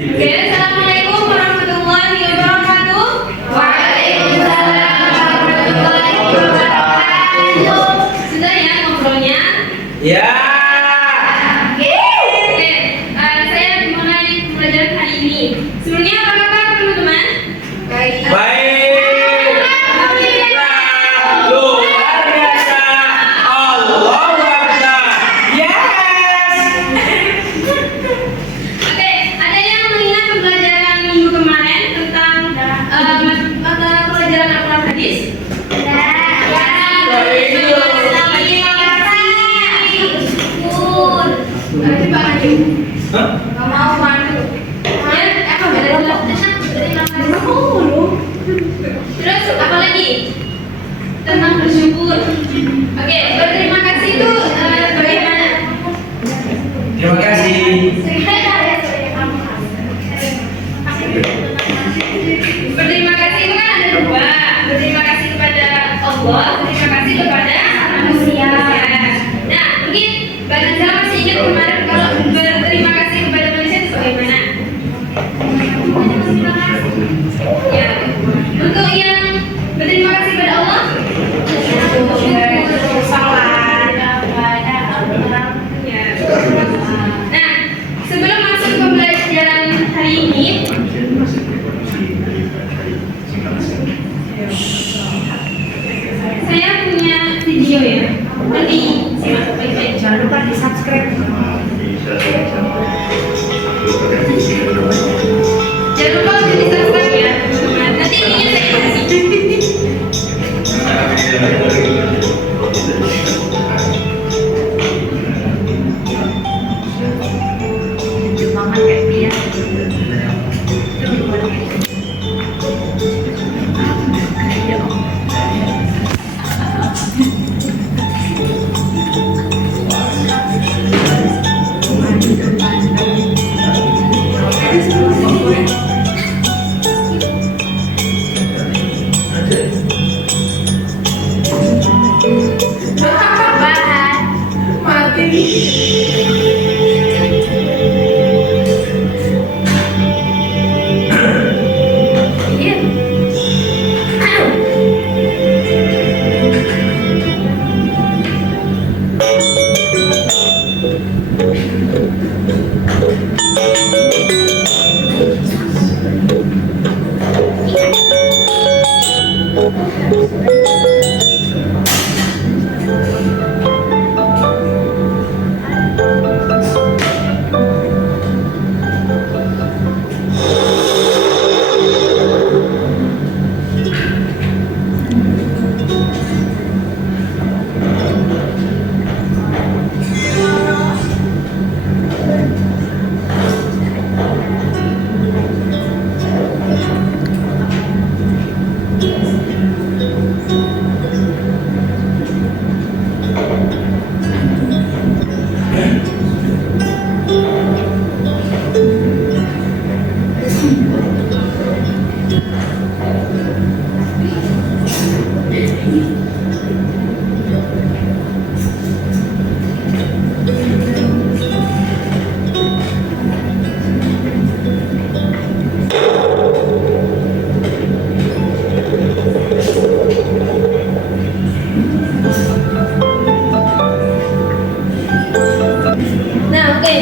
Oke, assalamualaikum warahmatullahi wabarakatuh. Waalaikumsalam warahmatullahi wabarakatuh. Sudah ya ngobrolnya? Ya. Oke, saya dimulai pembelajaran hari ini. Sebelumnya apa kabar teman-teman? Baik. Baik. Luar biasa. Allahu Akbar. Yes. Oke, ada yang mengingat pembelajaran minggu kemarin tentang mata pelajaran Al-Quran hadis? Coba maju. Hah? Gak mau maju. Terus apa lagi? Tentang bersyukur. Oke, berterima kasih itu bagaimana? Terima kasih. Berterima kasih itu kan ada dua. Berterima kasih kepada Allah, berterima kasih kepada manusia. Nah, mungkin Badan Zala masih ingat kemarin kalau berterima kasih kepada manusia itu bagaimana? Ya, untuk yang berterima kasih kepada Allah, ya. Nah, sebelum masuk ke pembelajaran hari ini, saya punya video ya. Nanti simak baik-baik. Jangan lupa di subscribe. Jangan lupa untuk di subscribe ya, teman-teman. Nanti ininya saya kasih. Mama kayak dia. Nah, oke.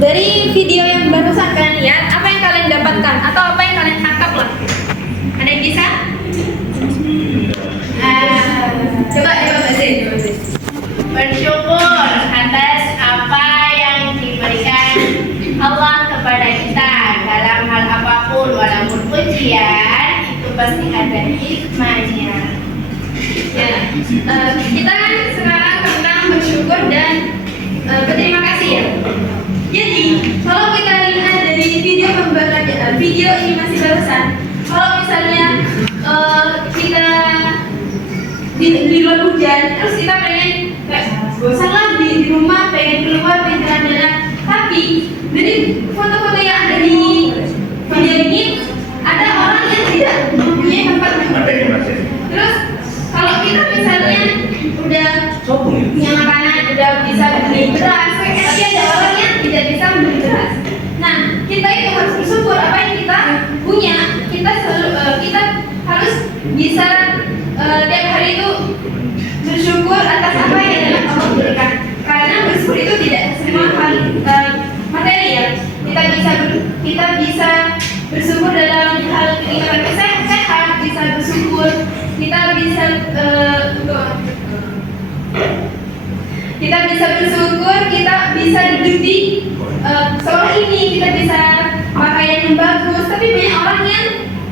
Dari video yang barusan kalian lihat, apa yang kalian dapatkan atau apa yang kalian tangkap lah? Ada yang bisa? Coba bacain. Bersyukur atas apa yang diberikan Allah kepada kita dalam hal apapun, walaupun ujian itu pasti ada hikmahnya. Ya, kita kan sekarang tentang bersyukur dan berterima kasih ya. Jadi, kalau kita lihat dari video ini masih barusan, kalau misalnya kita di luar hujan, terus kita pengen bosan lah di rumah, pengen keluar, pengen jalan-jalan. Tapi dari foto-foto yang ada di video ini, ada orang yang tidak mempunyai tempat berlindung. Terus kalau kita misalnya udah punya makanan, udah bisa beli beras, tapi ada orang yang tidak bisa membeli beras. Nah, kita itu harus bisa tiap hari itu bersyukur atas apa yang Allah berikan. Karena bersyukur itu tidak semua hal materi ya. Kita bisa bersyukur dalam hal kenikmatan sehat, bisa bersyukur, kita bisa bersyukur, kita bisa duduk di sekolah ini, kita bisa pakaian yang bagus, tapi banyak orang yang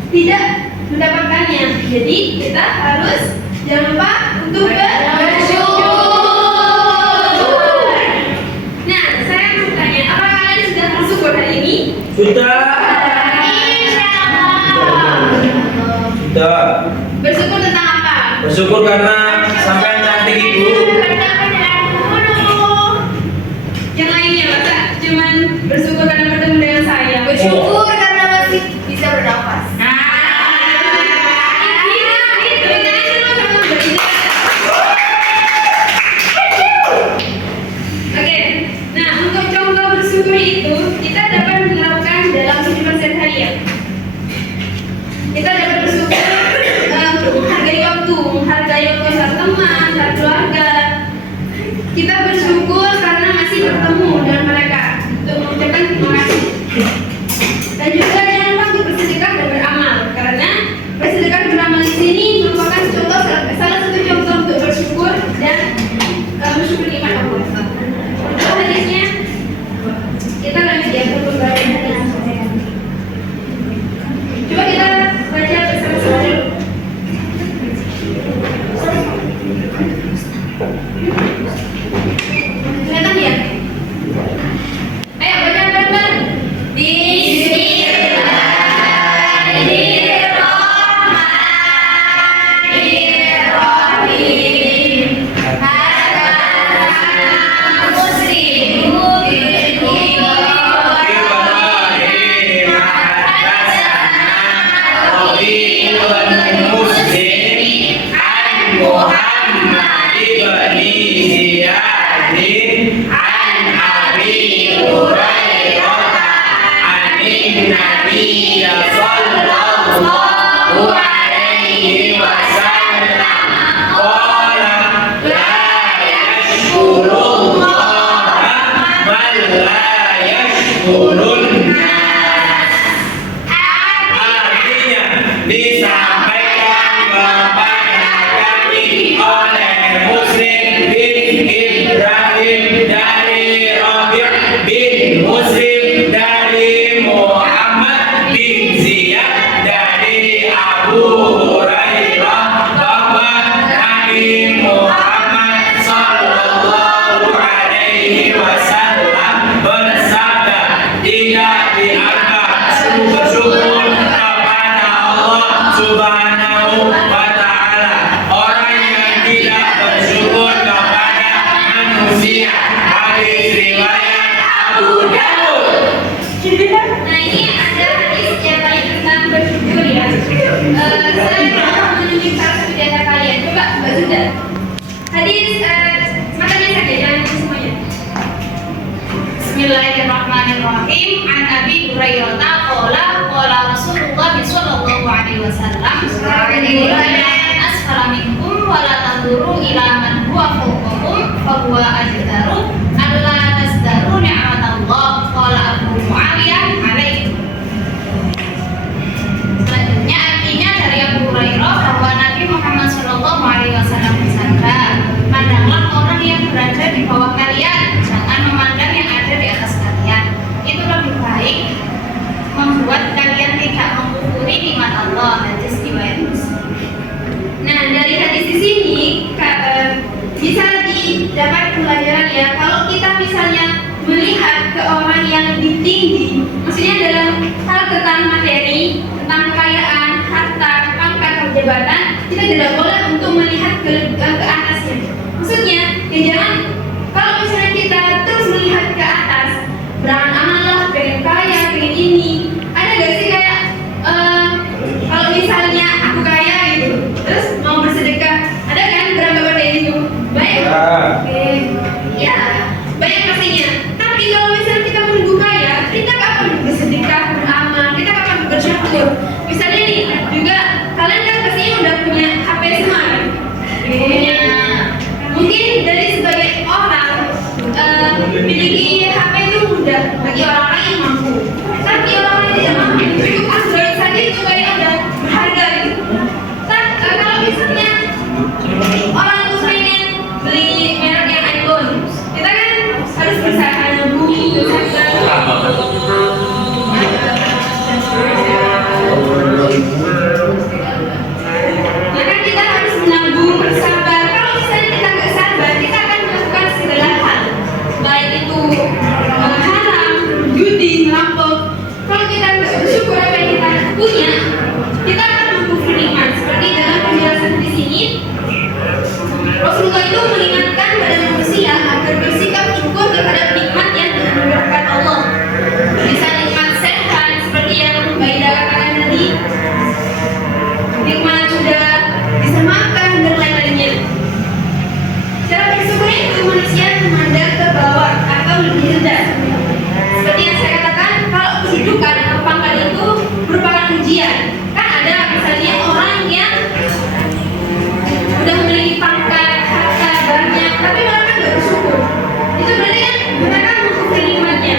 tidak mendapatkannya. Jadi kita harus jangan lupa untuk bersyukur. Nah, saya mau tanya, apakah kalian sudah bersyukur hari ini? Sudah. Sudah. Bersyukur tentang apa? Bersyukur karena sampai cantik ibu. Yang lainnya masa cuman bersyukur karena bertemu dengan saya. Bersyukur karena masih bisa bernafas. Oke, nah untuk contoh bersyukur itu kita dapat menerapkan dalam kehidupan sehari-hari. Kita dapat bersyukur menghargai waktu saat teman, saat keluarga. Kita bersyukur karena masih bertemu dengan mereka untuk mengucapkan terima kasih. Dan juga jangan lupa untuk bersedekah dan beramal, karena bersedekah dan beramal di sini merupakan salah satu contoh untuk bersyukur dan bersyukur nikmat Allah. Untuk hadisnya kita lanjut ya ke pembahasan hadis. Coba kita baca bersama-sama dulu. Kelihatan ya? Ayo baca bareng-bareng. Artinya disampaikan kepada kami oleh Muslim bin Ibrahim dari Rabi' bin Muslim dari Muhammad bin Ziyad dari Abu Hurairah bahwa Nabi Muhammad sallallahu alaihi wasallam bersabda, tidak dianggap bersyukur kepada Allah Subhanahu wa ta'ala orang yang tidak bersyukur kepada manusia. Hadis riwayat Abu Dawud. Nah ini ada hadis yang paling tentang bersyukur ya. Saya mau menunjuk salah satu di antara kalian. Coba Mbak Zunda. Hadis matanya saja, jangan semuanya. Bismillahirrahmanirrahim. An Abi Hurairah qala qala Rasulullah sallallahu alaihi wasallam asfala minkum wa la tanduru ila man huwa fawqakum fa huwa ajdaru alla tasdaru ni'matallah qala Abu Muawiyah alaihi. Selanjutnya artinya dari Abu Hurairah bahwa Nabi Muhammad sallallahu alaihi wasallam bersabda, pandanglah orang yang berada di bawah kalian, jangan memandang yang ada di atas kalian. Itu lebih baik membuat kalian tidak mengkufuri nikmat Allah. Hadis riwayat Muslim. Nah dari hadis di sini bisa didapat pelajaran ya. Kalau kita misalnya melihat ke orang yang lebih tinggi, maksudnya dalam hal tentang materi, tentang kekayaan, harta, pangkat, jabatan, kita tidak boleh untuk melihat ke atasnya. Maksudnya, ya jangan kalau misalnya kita terus melihat ke atas, berangan-angan lah, pengen kaya, pengen ini. Ada gak sih kayak kalau misalnya aku kaya gitu, terus mau bersedekah, ada kan beranggapan kayak gitu? Baik. Oke. Ya, baik pastinya. Tapi kalau misalnya kita menunggu kaya, kita kapan bersedekah, beramal, kita kapan bersyukur? Misalnya nih, juga kalian kan pastinya udah Maka kita harus menabung, bersabar. Kalau misalnya kita nggak sabar, kita akan melakukan segala hal, baik itu haram, judi, merampok. Kalau kita nggak bersyukur apa yang kita punya, kita akan mengkufuri nikmat. Seperti dalam penjelasan di sini, Rasulullah itu mengingatkan pada manusia agar bersikap syukur terhadap nikmat yang dianugerahkan Allah. Bisa nikmat sehat seperti yang Mbak Ida katakan tadi, nikmat sudah bisa makan dan lain-lainnya. Cara bersyukurnya itu manusia memandang ke bawah atau lebih rendah. Seperti yang saya katakan, kalau kedudukan atau pangkat itu merupakan ujian. Kan ada misalnya orang yang udah memiliki pangkat, harta banyak, tapi mereka nggak bersyukur. Itu berarti kan mereka mengkufuri nikmatnya,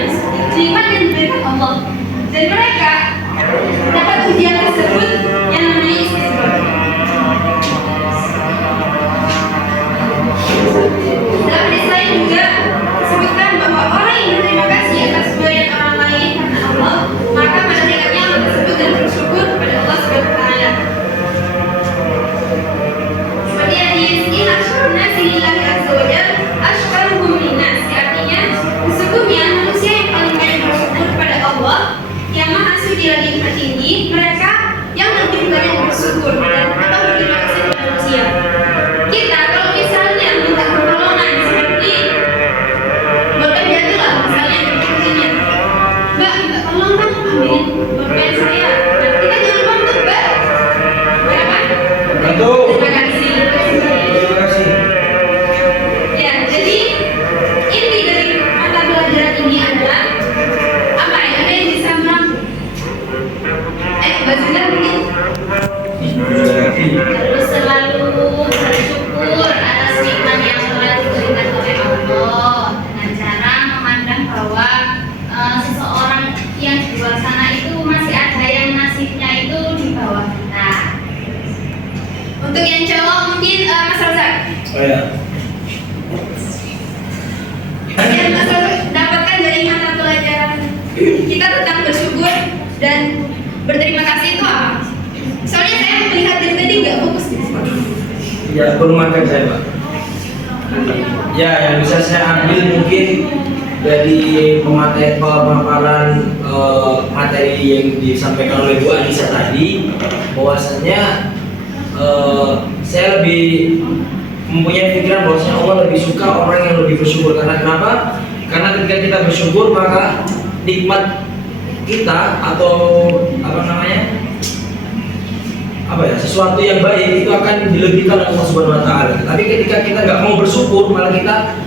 nikmat yang diberikan Allah. Dan mereka dapat ujian tersebut yang namanya istisqor. Dalam hadis lain juga disebutkan bahwa orang yang berterima kasih atas kebaikan orang lain karena Allah, maka malaikatnya akan tersebut dan bersyukur kepada Allah Subhanahu wa taala. Seperti hadis inna syarrun nasi lillahi azza wa jalla asyqaruhum linnas, artinya sesungguhnya manusia yang paling banyak bersyukur kepada Allah yang maha suci lagi maha tinggi, mereka yang lebih banyak bersyukur dan atau berterima kasih kepada manusia. Kita kalau misalnya minta pertolongan seperti bolpen jatuh lah, misalnya begini, Mbak minta tolong dong ambilin bolpen saya. Nah, kita jangan bantu Mbak. Berapa? Bantu. Terima kasih. Terima kasih. Ya, jadi inti dari mata pelajaran ini adalah apa ya? Ada yang bisa merangkum? Bajunya mungkin Harus selalu bersyukur atas nikmat yang telah diberikan oleh Allah dengan cara memandang bahwa seseorang yang di luar sana itu masih ada yang nasibnya itu di bawah kita. untuk yang cowok mungkin Mas Razak. Oh ya. Yang Mas Razak dapatkan dari mata pelajaran kita tentang bersyukur dan berterima kasih itu apa? Soalnya saya melihat dari tadi nggak fokus di sini. Ya, bermakan saya, Pak. Ya, yang bisa saya ambil mungkin dari pemaparan materi yang disampaikan oleh Bu Anissa tadi, bahwasannya saya lebih mempunyai pikiran bahwasanya Allah lebih suka orang yang lebih bersyukur. Karena kenapa? Karena ketika kita bersyukur, maka nikmat kita atau sesuatu yang baik itu akan dilebihkan oleh Allah Subhanahu wa taala. Tapi ketika kita nggak mau bersyukur, malah kita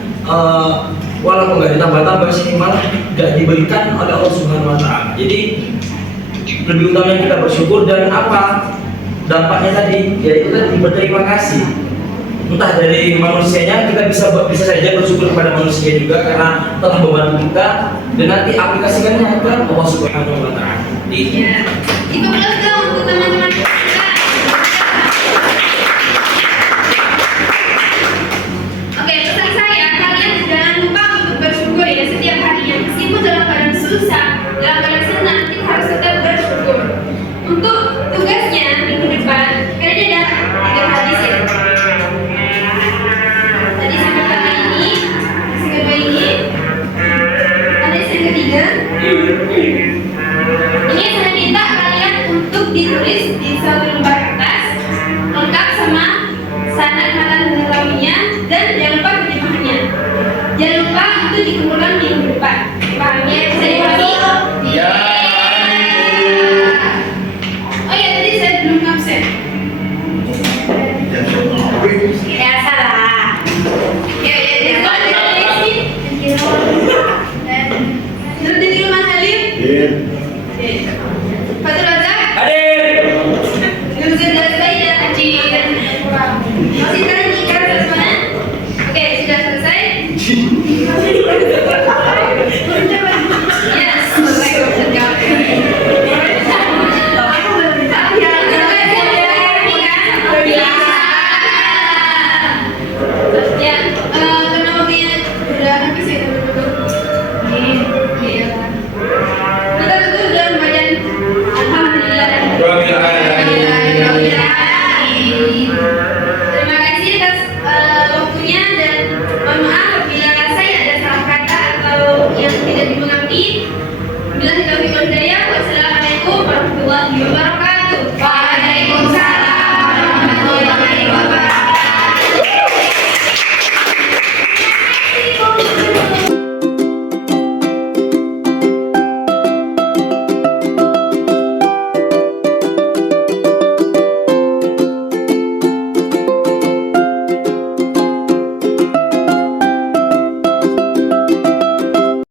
walaupun nggak ditambah-tambah sini, malah nggak diberikan oleh Allah Subhanahu wa taala. Jadi lebih utama kita bersyukur, dan apa dampaknya tadi? Yaitu tadi berterima kasih. Entah dari manusianya, kita bisa saja bersyukur kepada manusia juga karena telah membantu kita, dan nanti aplikasikannya ke Allah Subhanahu wa taala. Ya, itu plus dong untuk teman-teman kita. Oke, pesan saya, kalian jangan lupa untuk bersyukur ya setiap harinya. Meskipun dalam keadaan susah, dalam keadaan senang, kita harus tetap bersyukur. Untuk tugasnya minggu depan, kayaknya ada 3 hadis ya. Tadi sampai pertama ini, kedua ini, hadis yang ketiga. Ini saya minta kalian untuk ditulis di satu lembar kertas lengkap sama sanad matan dan rawinya, dan jangan lupa terjemahannya. Jangan lupa itu dikumpulkan minggu depan. Pahamnya bisa dipahami? Ya. Oh ya, tadi saya belum absen. Ya salah. Ya Nurdin Ilman Halim. Fatul Razak. Hadir. Nurul Zaidah Hadir. Masih tadi kan mana? Oke, sudah selesai.